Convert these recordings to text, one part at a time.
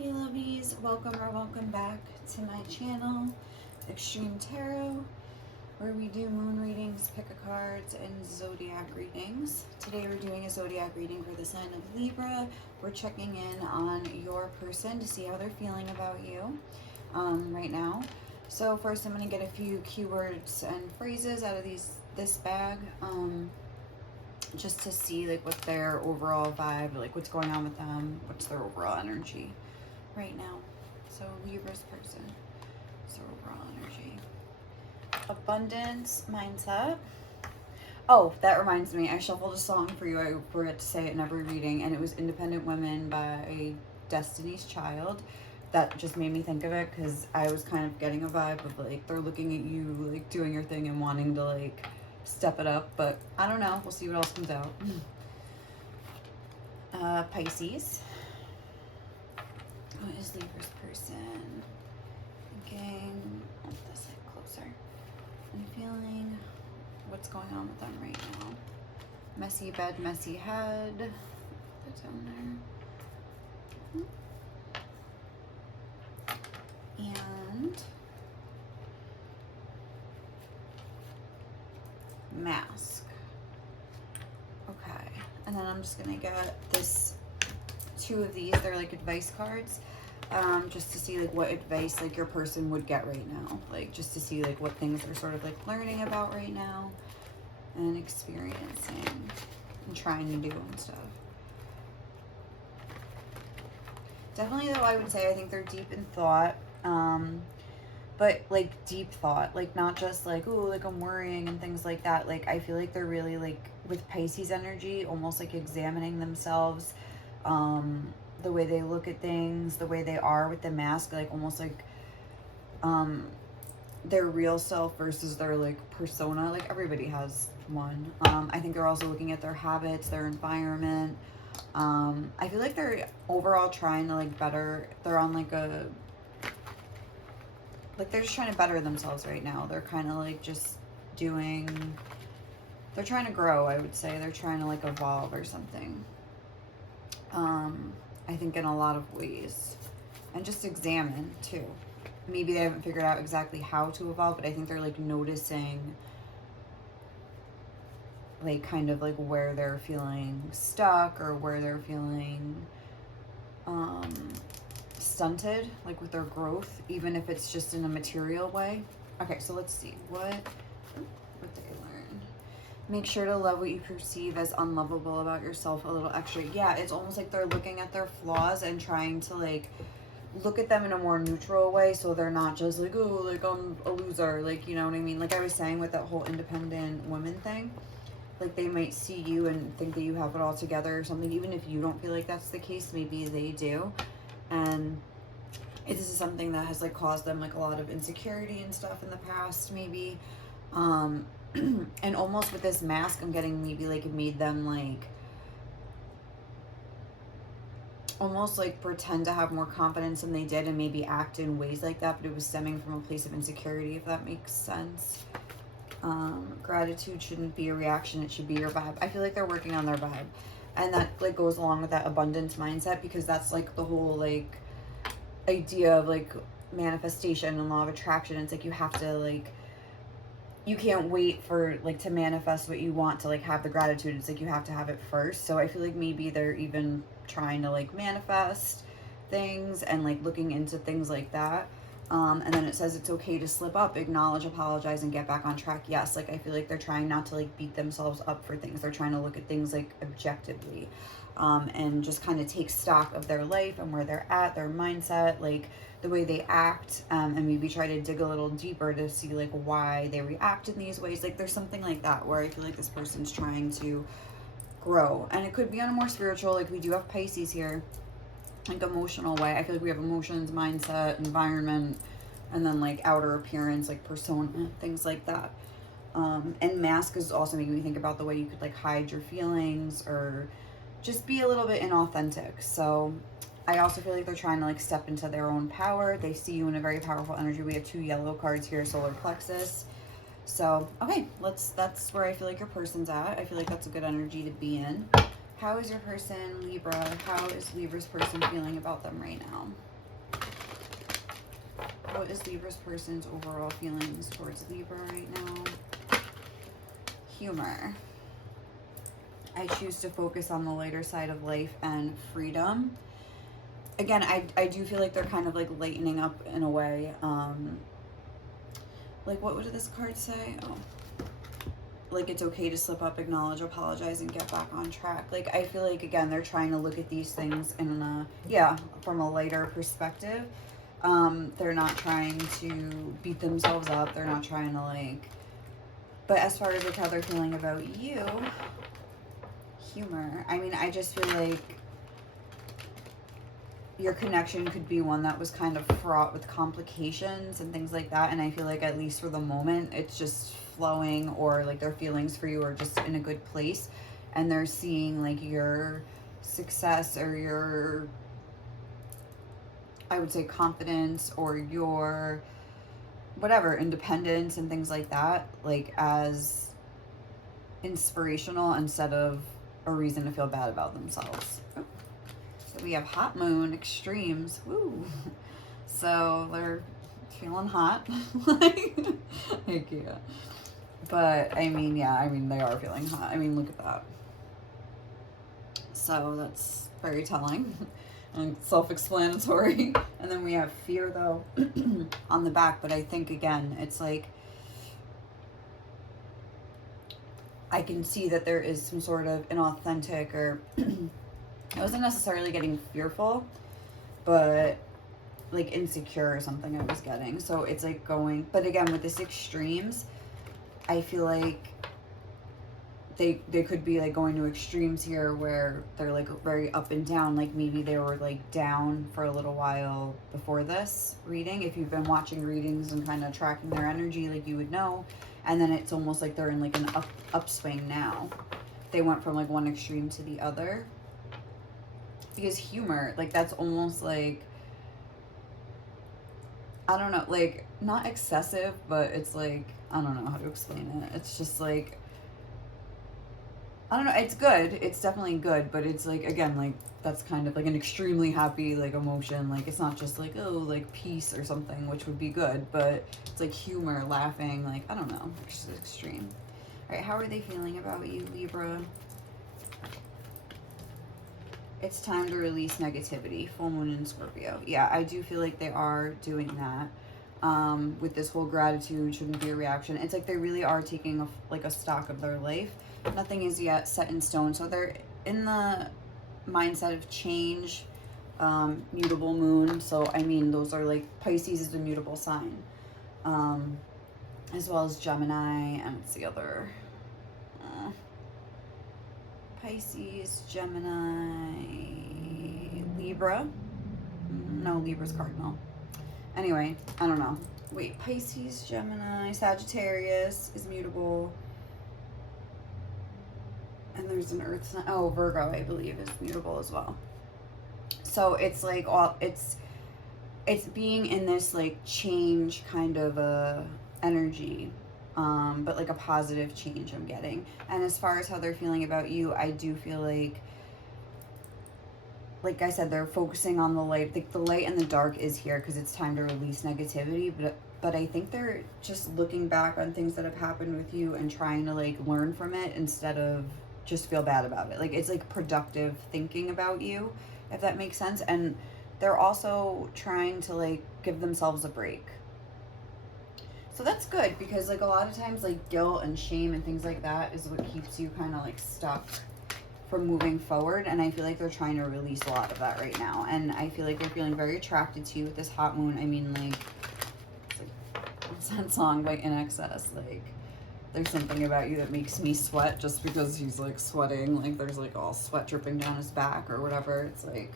Hey lovies, welcome or welcome back to my channel, Extreme Tarot, where we do moon readings, pick a cards, and zodiac readings. Today we're doing a zodiac reading for the sign of Libra. We're checking in on your person to see how they're feeling about you right now. So first I'm going to get a few keywords and phrases out of this bag. Just to see like what their overall vibe, like what's going on with them, what's their overall energy right now. So Libra's person, so overall energy. Abundance mindset. Oh, that reminds me, I shuffled a song for you. I forget to say it in every reading, and it was Independent Women by Destiny's Child. That just made me think of it because I was kind of getting a vibe of like they're looking at you like doing your thing and wanting to like step it up, but I don't know. We'll see what else comes out. Pisces. What is Libra's person thinking? Oh, this side closer. And feeling what's going on with them right now. Messy bed, messy head. That's down there. And mask. Okay, and then I'm just gonna get two of these. They're like advice cards, just to see like what advice like your person would get right now, like just to see like what things they're sort of like learning about right now and experiencing and trying to do and stuff. Definitely though, I would say I think they're deep in thought, but like deep thought, like not just like, oh, like I'm worrying and things like that. Like I feel like they're really like with Pisces energy, almost like examining themselves, the way they look at things, the way they are with the mask, like almost like their real self versus their like persona. Like everybody has one. I think they're also looking at their habits, their environment. I feel like they're overall trying to like better, they're on like a, like they're just trying to better themselves right now. They're kind of like just doing, they're trying to grow, I would say. They're trying to like evolve or something. I think in a lot of ways. And just examine too. Maybe they haven't figured out exactly how to evolve, but I think they're like noticing like kind of like where they're feeling stuck or where they're feeling stunted, like with their growth, even if it's just in a material way. Okay, so let's see what did I learn. Make sure to love what you perceive as unlovable about yourself a little extra. Yeah, it's almost like they're looking at their flaws and trying to like look at them in a more neutral way, so they're not just like, oh, like I'm a loser, like, you know what I mean? Like I was saying with that whole independent women thing, like they might see you and think that you have it all together or something, even if you don't feel like that's the case. Maybe they do, and this is something that has like caused them like a lot of insecurity and stuff in the past, maybe. And almost with this mask, I'm getting maybe like it made them like almost like pretend to have more confidence than they did and maybe act in ways like that, but it was stemming from a place of insecurity, if that makes sense. Gratitude shouldn't be a reaction, it should be your vibe. I feel like they're working on their vibe, and that like goes along with that abundance mindset, because that's like the whole like idea of like manifestation and law of attraction. It's like you have to like, you can't wait for like to manifest what you want to like have the gratitude. It's like you have to have it first. So I feel like maybe they're even trying to like manifest things and like looking into things like that. And then it says it's okay to slip up, acknowledge, apologize, and get back on track. Yes, like I feel like they're trying not to like beat themselves up for things. They're trying to look at things like objectively, and just kind of take stock of their life and where they're at, their mindset, like the way they act, and maybe try to dig a little deeper to see like why they react in these ways. Like there's something like that where I feel like this person's trying to grow, and it could be on a more spiritual, like we do have Pisces here, like emotional way. I feel like we have emotions, mindset, environment, and then like outer appearance, like persona, things like that. And mask is also making me think about the way you could like hide your feelings or just be a little bit inauthentic. So I also feel like they're trying to like step into their own power. They see you in a very powerful energy. We have 2 yellow cards here, solar plexus. So, okay, that's where I feel like your person's at. I feel like that's a good energy to be in. How is your person, Libra? How is Libra's person feeling about them right now? What is Libra's person's overall feelings towards Libra right now? Humor. I choose to focus on the lighter side of life and freedom. Again, I do feel like they're kind of like lightening up in a way. Like, what would this card say? Oh. Like, it's okay to slip up, acknowledge, apologize, and get back on track. Like, I feel like, again, they're trying to look at these things in a, yeah, from a lighter perspective. They're not trying to beat themselves up. They're not trying to, like, but as far as, like, how they're feeling about you, humor. I mean, I just feel like your connection could be one that was kind of fraught with complications and things like that. And I feel like, at least for the moment, it's just flowing, or like their feelings for you are just in a good place, and they're seeing like your success or your, I would say, confidence, or your whatever, independence and things like that, like as inspirational instead of a reason to feel bad about themselves. Oh. So we have hot moon, extremes. Woo. So they're feeling hot. Like, I can't. But, I mean, yeah, I mean, they are feeling hot. I mean, look at that. So, that's very telling and self-explanatory. And then we have fear, though, on the back. But I think, again, it's like, I can see that there is some sort of inauthentic, or I wasn't necessarily getting fearful, but like insecure or something I was getting. So it's like going, but again, with this extremes, I feel like they could be like going to extremes here where they're like very up and down. Like maybe they were like down for a little while before this reading. If you've been watching readings and kind of tracking their energy, like you would know. And then it's almost like they're in like an upswing now. They went from like one extreme to the other. Because humor, like that's almost like, I don't know, like not excessive, but it's like, I don't know how to explain it. It's just like, I don't know, it's good. It's definitely good, but it's like, again, like that's kind of like an extremely happy like emotion. Like it's not just like, oh, like peace or something, which would be good, but it's like humor, laughing, like, I don't know, it's just extreme. All right, how are they feeling about you, Libra? It's time to release negativity. Full moon in Scorpio. Yeah, I do feel like they are doing that. With this whole gratitude shouldn't be a reaction. It's like they really are taking a stock of their life. Nothing is yet set in stone. So they're in the mindset of change. Mutable moon. So, I mean, those are like, Pisces is a mutable sign. As well as Gemini. And what's the other? Pisces, Gemini, Libra. No, Libra's cardinal. Anyway, I don't know. Wait, Pisces, Gemini, Sagittarius is mutable. And there's an earth sign. Oh, Virgo, I believe, is mutable as well. So it's like all, it's being in this like change kind of a energy. But like a positive change I'm getting. And as far as how they're feeling about you, I do feel like I said, they're focusing on the light. Like the light and the dark is here because it's time to release negativity. But I think they're just looking back on things that have happened with you and trying to like learn from it instead of just feel bad about it. Like it's like productive thinking about you, if that makes sense. And they're also trying to like give themselves a break. So that's good, because like a lot of times like guilt and shame and things like that is what keeps you kind of like stuck from moving forward. And I feel like they're trying to release a lot of that right now. And I feel like they're feeling very attracted to you with this hot moon. I mean, like, it's like, what's that song by In Excess? Like, there's something about you that makes me sweat, just because he's like sweating. Like there's like all sweat dripping down his back or whatever. It's like,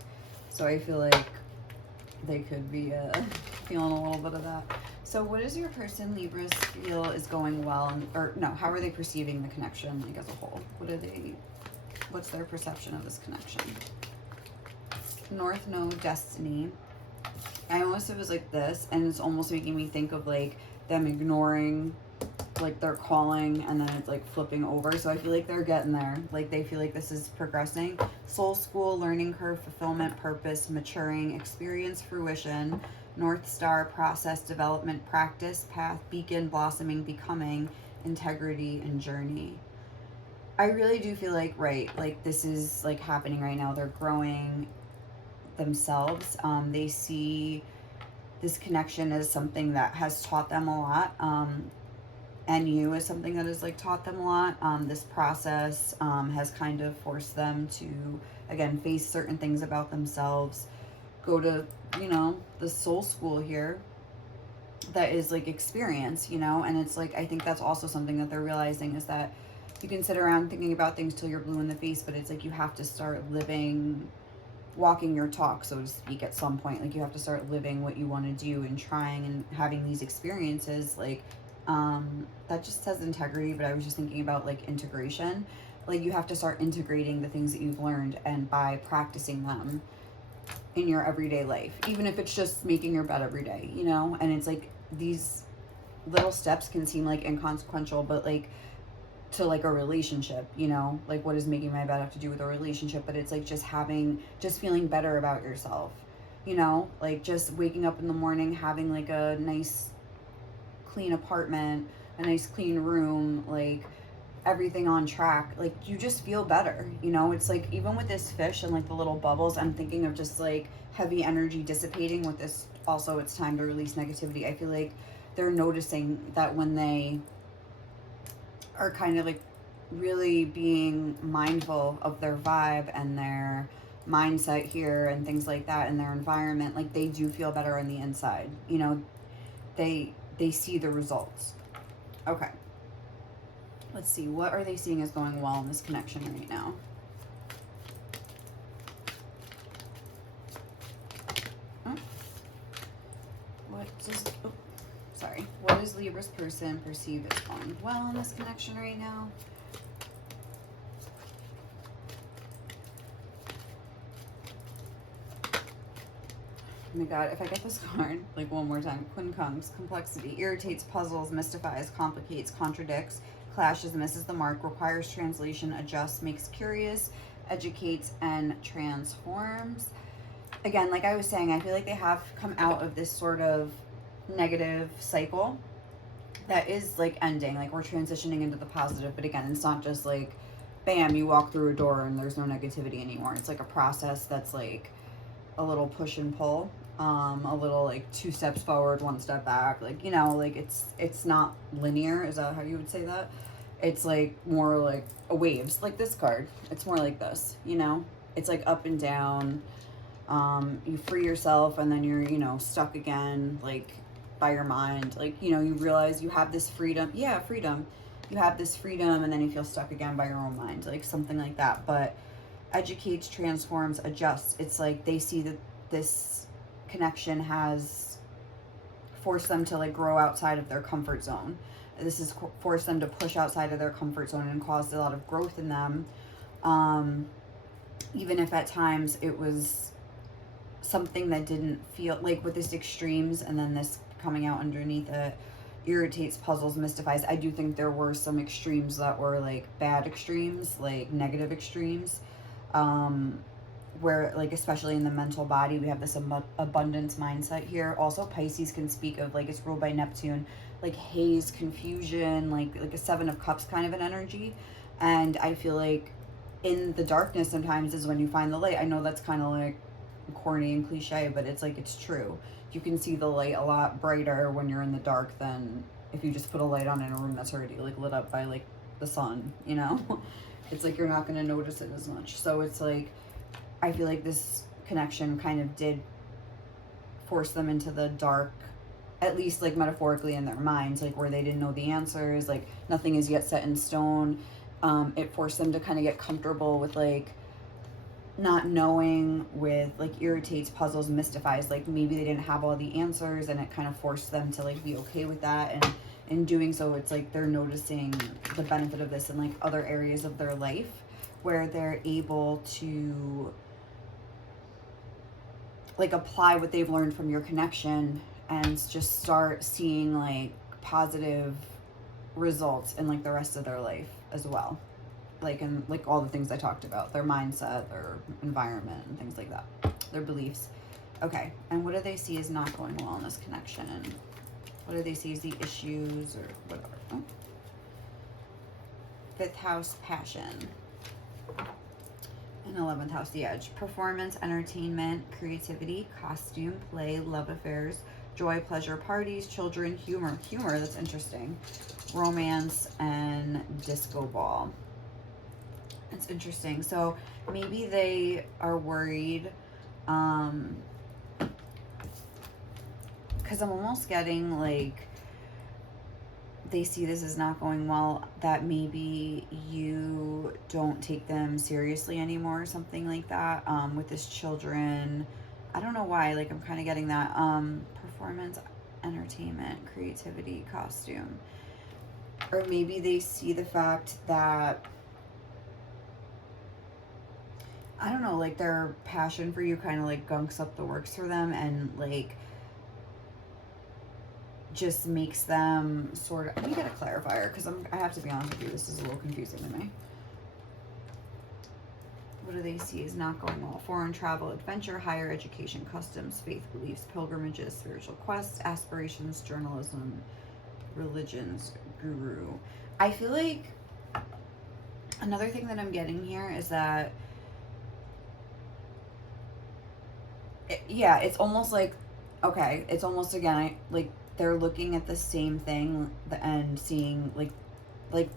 so I feel like they could be feeling a little bit of that. So what does your person, Libras, feel is going well? Or no, how are they perceiving the connection like as a whole? What's their perception of this connection? North Node, Destiny. I almost, it was like this, and it's almost making me think of like them ignoring like their calling, and then it's like flipping over. So I feel like they're getting there. Like they feel like this is progressing. Soul school, learning curve, fulfillment, purpose, maturing, experience, fruition, North Star, process, development, practice, path, beacon, blossoming, becoming, integrity, and journey. I really do feel like, right, like this is like happening right now. They're growing themselves. They see this connection as something that has taught them a lot. And you as something that has like taught them a lot. This process has kind of forced them to, again, face certain things about themselves, go to, you know, the soul school here that is like experience, you know. And it's like, I think that's also something that they're realizing, is that you can sit around thinking about things till you're blue in the face, but it's like you have to start living, walking your talk, so to speak, at some point. Like you have to start living what you want to do and trying and having these experiences. Like that just says integrity, but I was just thinking about like integration. Like you have to start integrating the things that you've learned, and by practicing them in your everyday life, even if it's just making your bed every day, you know. And it's like these little steps can seem like inconsequential, but like to like a relationship, you know, like what does making my bed have to do with a relationship? But it's like just feeling better about yourself, you know, like just waking up in the morning, having like a nice clean apartment, a nice clean room, like everything on track. Like you just feel better, you know. It's like even with this fish and like the little bubbles, I'm thinking of just like heavy energy dissipating with this. Also, it's time to release negativity. I feel like they're noticing that when they are kind of like really being mindful of their vibe and their mindset here and things like that in their environment, like they do feel better on the inside, you know. They see the results. Okay, let's see, what are they seeing as going well in this connection right now? What does Libra's person perceive as going well in this connection right now? Oh my god, if I get this card like one more time. Quincunx, complexity, irritates, puzzles, mystifies, complicates, contradicts, clashes, misses the mark, requires translation, adjusts, makes curious, educates, and transforms. Again, like I was saying, I feel like they have come out of this sort of negative cycle that is like ending. Like we're transitioning into the positive, but again, it's not just like bam, you walk through a door and there's no negativity anymore. It's like a process that's like a little push and pull, a little like 2 steps forward, 1 step back, like, you know, like it's not linear. Is that how you would say that? It's like more like a waves, like this card. It's more like this, you know. It's like up and down. You free yourself and then you're, you know, stuck again, like by your mind. Like, you know, you realize you have this freedom. Yeah, freedom. You have this freedom and then you feel stuck again by your own mind, like something like that. But educates, transforms, adjusts. It's like they see that this connection has forced them to like grow outside of their comfort zone. This has forced them to push outside of their comfort zone and caused a lot of growth in them. Even if at times it was something that didn't feel like, with this extremes and then this coming out underneath it, irritates, puzzles, mystifies. I do think there were some extremes that were like bad extremes, like negative extremes, where like especially in the mental body we have this abundance mindset here. Also Pisces can speak of like, it's ruled by Neptune, like haze, confusion, like a 7 of Cups kind of an energy. And I feel like in the darkness sometimes is when you find the light. I know that's kind of like corny and cliche, but it's like, it's true. You can see the light a lot brighter when you're in the dark than if you just put a light on in a room that's already like lit up by like the sun, you know. It's like you're not going to notice it as much. So it's like, I feel like this connection kind of did force them into the dark, at least like metaphorically in their minds, like where they didn't know the answers, like nothing is yet set in stone. It forced them to kind of get comfortable with like not knowing, with like irritates, puzzles, mystifies, like maybe they didn't have all the answers, and it kind of forced them to like be okay with that. And in doing so, it's like they're noticing the benefit of this in like other areas of their life, where they're able to like apply what they've learned from your connection and just start seeing like positive results in like the rest of their life as well. Like in like all the things I talked about, their mindset, their environment, and things like that, their beliefs. Okay, and what do they see is not going well in this connection? What do they see as the issues or whatever? Oh. Fifth house, passion. And 11th house, the edge. Performance, entertainment, creativity, costume, play, love affairs, joy, pleasure, parties, children, humor. Humor, that's interesting. Romance, and disco ball. It's interesting. So maybe they are worried, because I'm almost getting like they see this as not going well, that maybe you don't take them seriously anymore or something like that. With this children, I don't know why, like I'm kind of getting that. Performance, entertainment, creativity, costume. Or maybe they see the fact that, I don't know, like their passion for you kind of like gunks up the works for them, and like just makes them sort of, let me get a clarifier because I have to be honest with you, this is a little confusing to me. What do they see as not going well? Foreign travel, adventure, higher education, customs, faith, beliefs, pilgrimages, spiritual quests, aspirations, journalism, religions, guru. I feel like another thing that I'm getting here is that it's almost like, okay, it's almost again, like they're looking at the same thing and seeing like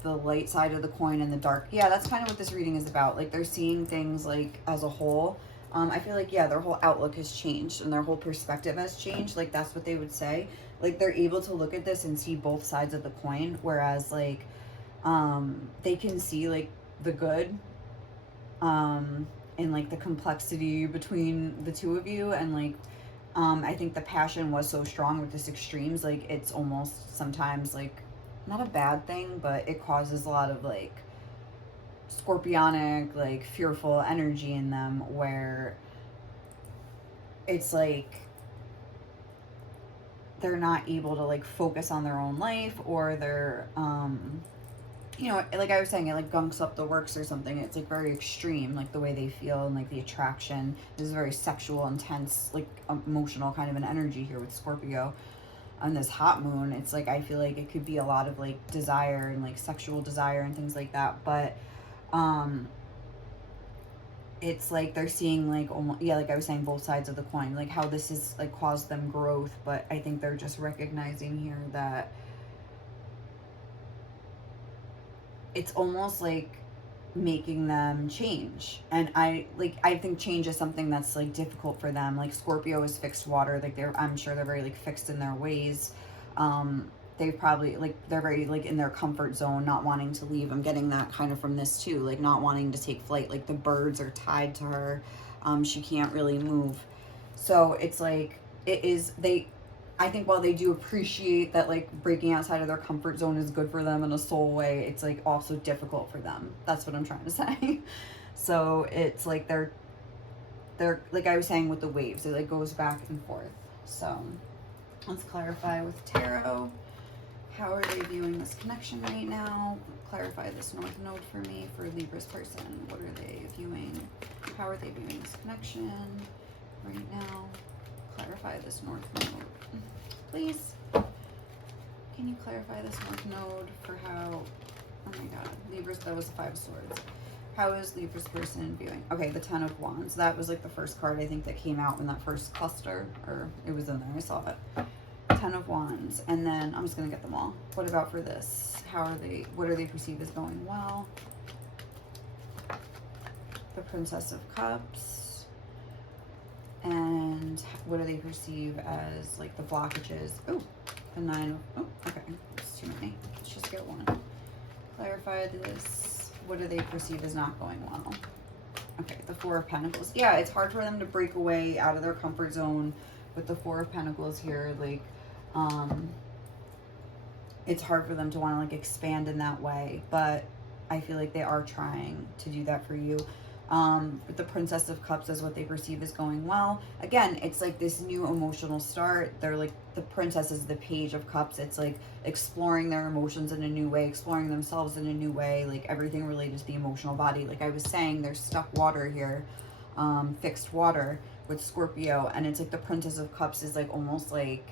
the light side of the coin and the dark. Yeah, that's kind of what this reading is about. Like they're seeing things like as a whole. I feel like, yeah, their whole outlook has changed and their whole perspective has changed. Like that's what they would say. Like they're able to look at this and see both sides of the coin. Whereas like, they can see like the good, and like the complexity between the two of you. And like, I think the passion was so strong with this extremes. Like it's almost sometimes like not a bad thing, but it causes a lot of like scorpionic, like fearful energy in them, where it's like they're not able to like focus on their own life, or they're you know, like I was saying, it like gunks up the works or something. It's like very extreme, like the way they feel, and like the attraction. This is very sexual, intense, like emotional kind of an energy here with Scorpio on this hot moon. It's like, I feel like it could be a lot of like desire and like sexual desire and things like that. But it's like they're seeing like almost, yeah, like I was saying, both sides of the coin, like how this is like caused them growth. But I think they're just recognizing here that it's almost like making them change. And I think change is something that's like difficult for them. Like Scorpio is fixed water, like I'm sure they're very like fixed in their ways. They probably like, they're very like in their comfort zone, not wanting to leave. I'm getting that kind of from this too, like not wanting to take flight. Like the birds are tied to her. She can't really move. So it's like, I think while they do appreciate that like breaking outside of their comfort zone is good for them in a soul way, it's like also difficult for them. That's what I'm trying to say. So it's like they're like I was saying with the waves, it like goes back and forth. So let's clarify with tarot. How are they viewing this connection right now? Clarify this north node for me for Libra's person. What are they viewing? How are they viewing this connection right now? Clarify this north node, please. Can you clarify this north node for how, oh my god, Libra's, that was the 5 of Swords. How is Libra's person viewing? Okay, the 10 of Wands. That was like the first card I think that came out in that first cluster, or it was in there, I saw it. 10 of Wands. And then I'm just gonna get them all. What about for this? What are they perceived as going well? The Princess of Cups. And what do they perceive as like the blockages? Oh, the 9 of, oh, okay, it's too many. Let's just get one. Clarify this. What do they perceive as not going well? Okay, the 4 of Pentacles. Yeah, it's hard for them to break away out of their comfort zone with the 4 of Pentacles here. Like, it's hard for them to want to like expand in that way, but I feel like they are trying to do that for you. With the Princess of Cups is what they perceive as going well. Again, it's like this new emotional start. They're like, the Princess is the Page of Cups. It's like exploring their emotions in a new way, exploring themselves in a new way, like everything related to the emotional body. Like I was saying, there's stuck water here, fixed water. with Scorpio, and it's like the Princess of Cups is like almost like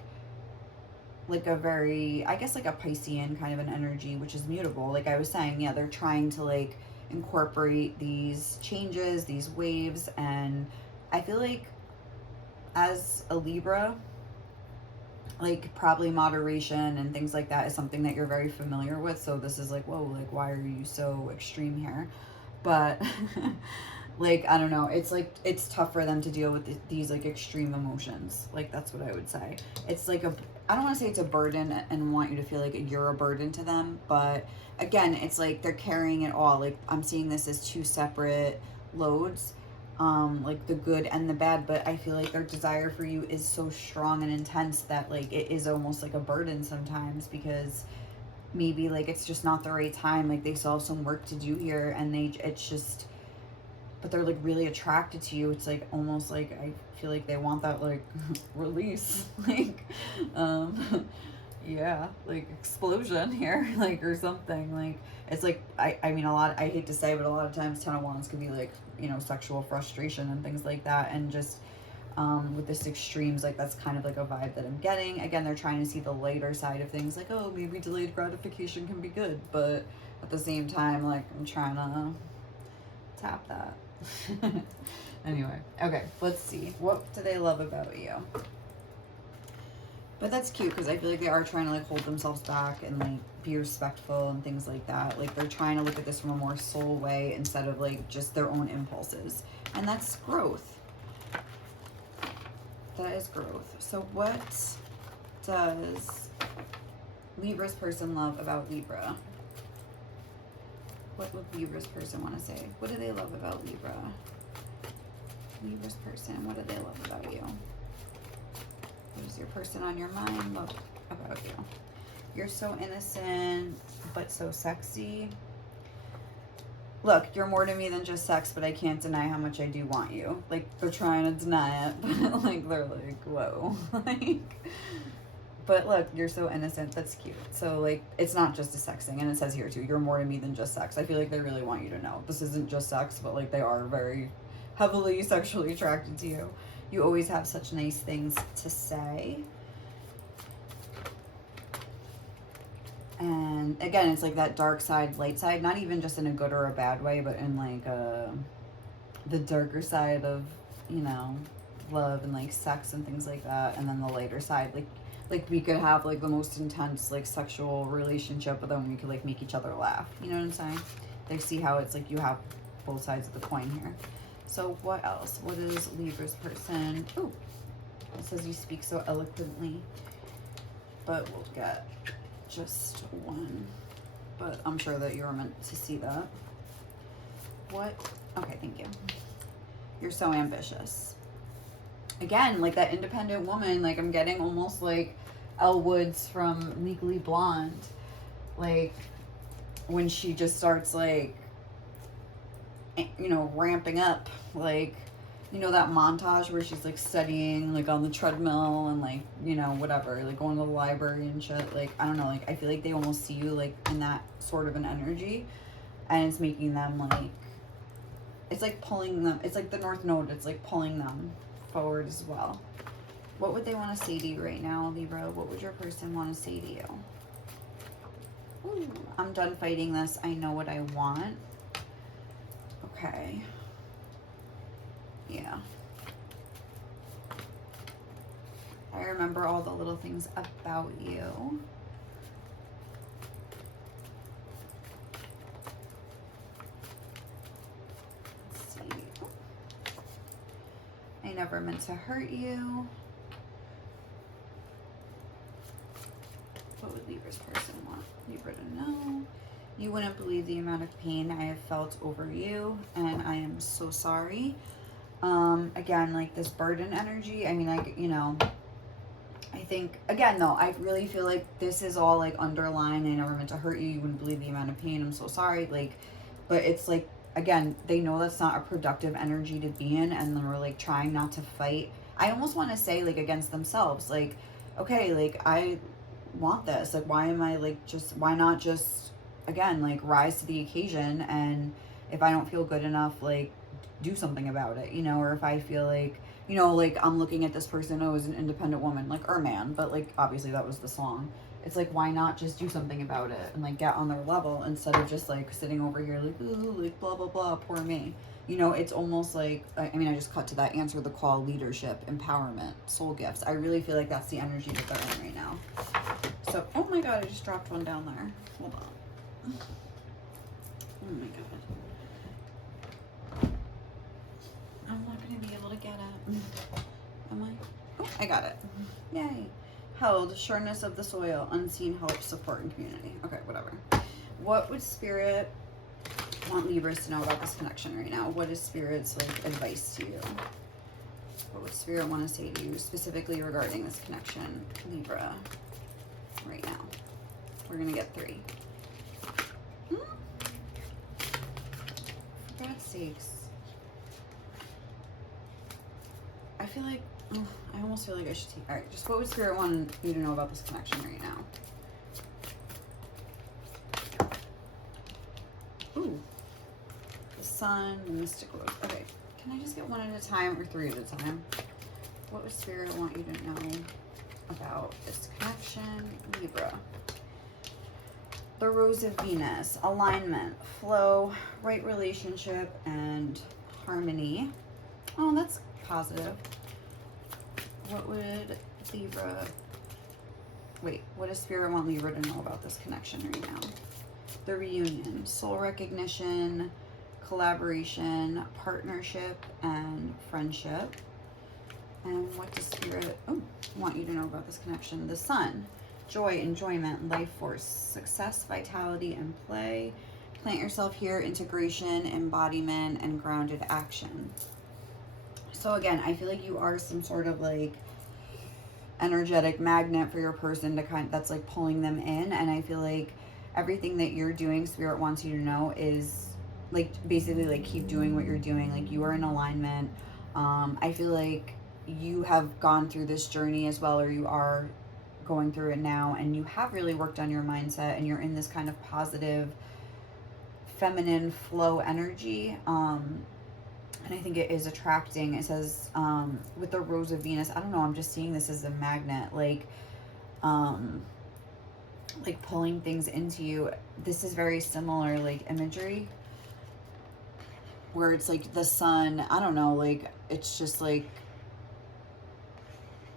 a very, I guess, like a Piscean kind of an energy, which is mutable. Like I was saying, yeah, they're trying to like incorporate these changes, these waves, and I feel like as a Libra, like probably moderation and things like that is something that you're very familiar with. So this is like, whoa, like why are you so extreme here? But like, I don't know, it's like it's tough for them to deal with these like extreme emotions. Like that's what I would say. It's like I don't want to say it's a burden and want you to feel like you're a burden to them, but again, it's like they're carrying it all. Like I'm seeing this as two separate loads, like the good and the bad, but I feel like their desire for you is so strong and intense that like it is almost like a burden sometimes, because maybe like it's just not the right time. Like they still have some work to do here, and it's just, but they're like really attracted to you. It's like almost like I feel like they want that like release, like yeah, like explosion here, like, or something. Like it's like I mean, a lot, I hate to say, but a lot of times 10 of Wands can be like, you know, sexual frustration and things like that, and just with this extremes, like that's kind of like a vibe that I'm getting. Again, they're trying to see the lighter side of things, like, oh, maybe delayed gratification can be good, but at the same time, like I'm trying to tap that. Anyway, okay, let's see. What do they love about you? But that's cute, because I feel like they are trying to like hold themselves back and like be respectful and things like that. Like they're trying to look at this from a more soul way instead of like just their own impulses. And that's growth. That is growth. So what does Libra's person love about Libra? What would Libra's person want to say? What do they love about Libra? Libra's person, what do they love about you? What is your person on your mind love about you? You're so innocent, but so sexy. Look, you're more to me than just sex, but I can't deny how much I do want you. Like, they're trying to deny it, but like, they're like, whoa. Like, but look, you're so innocent. That's cute. So like, it's not just a sex thing. And it says here too, you're more to me than just sex. I feel like they really want you to know this isn't just sex, but like they are very heavily sexually attracted to you. You always have such nice things to say. And again, it's like that dark side, light side, not even just in a good or a bad way, but in like the darker side of, you know, love and like sex and things like that. And then the lighter side, like we could have like the most intense like sexual relationship, but then we could like make each other laugh. You know what I'm saying? They see how it's like you have both sides of the coin here. So what else? What is Libra's person? Oh, it says you speak so eloquently, but we'll get just one. But I'm sure that you're meant to see that. What? Okay, thank you. You're so ambitious. Again, like that independent woman, like I'm getting almost like Elle Woods from Legally Blonde. Like when she just starts like, you know, ramping up, like, you know, that montage where she's like studying like on the treadmill and like, you know, whatever, like going to the library and shit. Like, I don't know, like I feel like they almost see you like in that sort of an energy, and it's making them like, it's like pulling them, it's like the North Node, it's like pulling them forward as well. What would they want to say to you right now, Libra? What would your person want to say to you? Ooh, I'm done fighting this. I know what I want. Okay. Yeah. I remember all the little things about you. Let's see. I never meant to hurt you. What would Libra's person want Libra to know? You wouldn't believe the amount of pain I have felt over you, and I am so sorry. Again, like this burden energy, I mean, like, you know, I think, again, though, I really feel like this is all like underlying. I never meant to hurt you. You wouldn't believe the amount of pain. I'm so sorry. Like, but it's like, again, they know that's not a productive energy to be in, and they're like trying not to fight. I almost want to say like against themselves, like, okay, like I want this. Like, why am I like why not just, again, like rise to the occasion, and if I don't feel good enough, like do something about it, you know, or if I feel like you know, like I'm looking at this person, oh, as an independent woman, like, or man, but like obviously that was the song. It's like, why not just do something about it and like get on their level instead of just like sitting over here like, ooh, like blah blah blah, poor me. You know, it's almost like, I mean, I just cut to that answer the call: leadership, empowerment, soul gifts. I really feel like that's the energy that they're in right now. So, oh my god, I just dropped one down there. Hold on. Oh my god. I'm not going to be able to get it. Am I? Oh, I got it. Yay. Held, sureness of the soil, unseen help, support, and community. Okay, whatever. What would Spirit want Libras to know about this connection right now? What is Spirit's like advice to you? What would Spirit want to say to you specifically regarding this connection, Libra, right now? We're going to get 3. For God's sakes. I feel like, I almost feel like I should take, all right, just what would Spirit want you to know about this connection right now? Ooh. The Sun, the Mystic Rose. Okay, can I just get one at a time or 3 at a time? What would Spirit want you to know about this connection, Libra? The Rose of Venus, alignment, flow, right relationship, and harmony. Oh, that's positive. What would Libra... Wait, what does Spirit want Libra to know about this connection right now? The reunion, soul recognition, collaboration, partnership, and friendship. And what does Spirit want you to know about this connection? The Sun, joy, enjoyment, life force, success, vitality, and play. Plant yourself here, integration, embodiment, and grounded action. So again, I feel like you are some sort of like energetic magnet for your person to that's like pulling them in. And I feel like everything that you're doing, Spirit wants you to know, is like basically like keep doing what you're doing. Like you are in alignment. I feel like you have gone through this journey as well, or you are going through it now, and you have really worked on your mindset, and you're in this kind of positive feminine flow energy. And I think it is attracting. It says with the Rose of Venus, I don't know, I'm just seeing this as a magnet, like pulling things into you. This is very similar like imagery where it's like the sun, I don't know, like it's just like,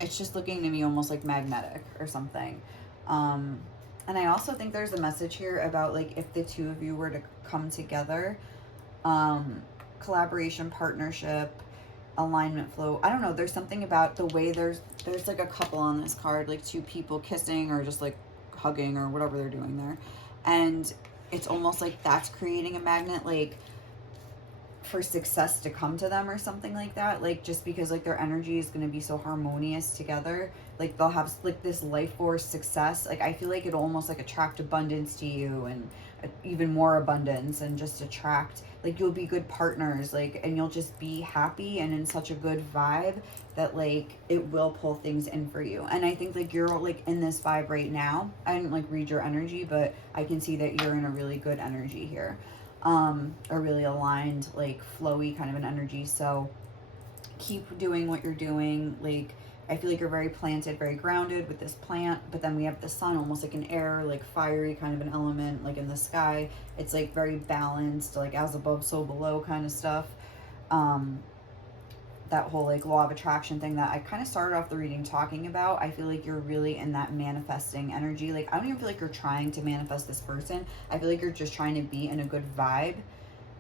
it's just looking to me almost like magnetic or something. And I also think there's a message here about like if the two of you were to come together, collaboration, partnership, alignment, flow. I don't know. There's something about the way there's like a couple on this card, like 2 people kissing or just like hugging or whatever they're doing there. And it's almost like that's creating a magnet, like for success to come to them or something like that. Like just because like their energy is going to be so harmonious together, like they'll have like this life force success. Like I feel like it'll almost like attract abundance to you, and even more abundance, and just attract, like you'll be good partners, like, and you'll just be happy and in such a good vibe that like it will pull things in for you. And I think like you're like in this vibe right now. I didn't like read your energy, but I can see that you're in a really good energy here, a really aligned, like flowy kind of an energy. So keep doing what you're doing. Like I feel like you're very planted, very grounded with this plant, but then we have the sun, almost like an air, like fiery kind of an element, like in the sky. It's like very balanced, like as above, so below kind of stuff. That whole like law of attraction thing that I kind of started off the reading talking about. I feel like you're really in that manifesting energy. Like I don't even feel like you're trying to manifest this person. I feel like you're just trying to be in a good vibe,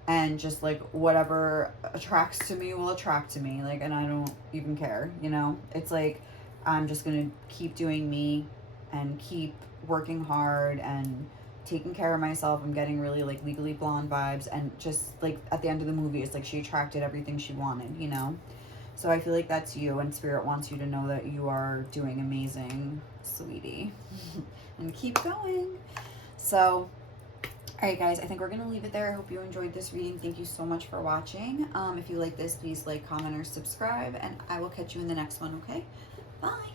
and just like whatever attracts to me will attract to me, like, and I don't even care, you know. It's like I'm just gonna keep doing me and keep working hard and taking care of myself. I'm getting really like Legally Blonde vibes, and just like at the end of the movie it's like she attracted everything she wanted, you know. So I feel like that's you, and Spirit wants you to know that you are doing amazing, sweetie. And keep going. So all right, guys, I think we're going to leave it there. I hope you enjoyed this reading. Thank you so much for watching. If you like this, please like, comment, or subscribe, and I will catch you in the next one, okay? Bye.